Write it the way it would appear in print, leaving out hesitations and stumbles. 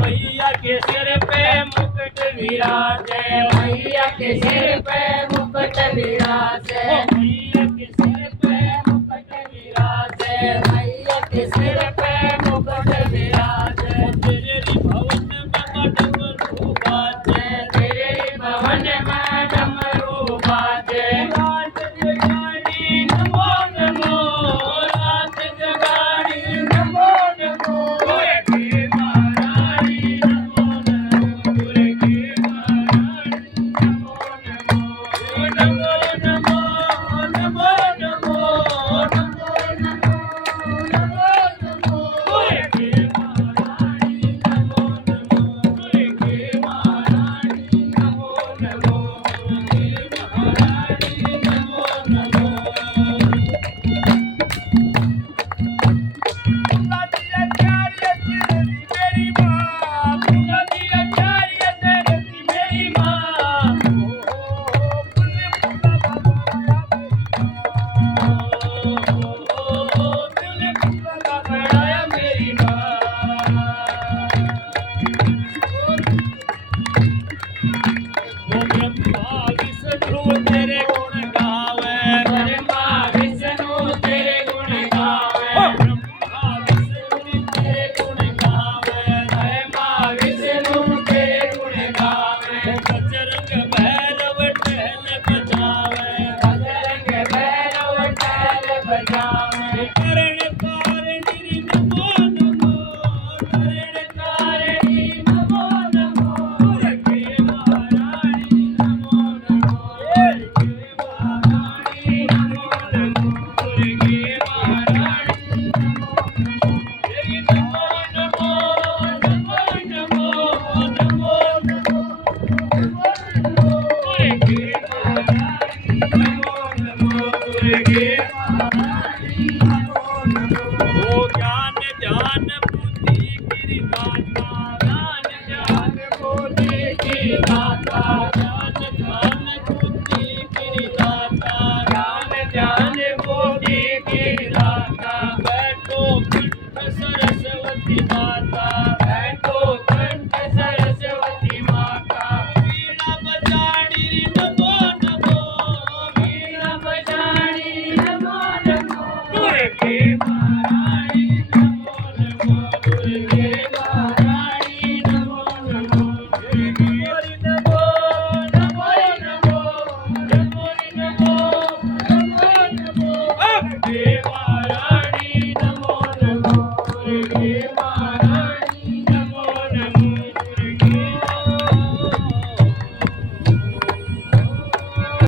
मैया के सिर पे मुकुट विराजे, मैया के सिर पे मुकुट विराजे, मैया के सिर पे मुकुट विराजे, मैया के सिर पे मुकुट विराजे। तेरे भवन में डमरू बाजे, तेरे भवन में डमरू बाजे। रात जगानी नमो नमो, रात जगानी नमो नमो, दुर्गे महारानी नमो नमो, दुर्गे महारानी नमो नमो, नमो नमो नमो नमो नमो, दुर्गे महारानी नमो नमो, दुर्गे महारानी नमो नमो, दुर्गे महारानी नमो नमो। ज्ञान ध्यान बुद्धि की दाता, ज्ञान ध्यान बुद्धि की दाता, ज्ञान ध्यान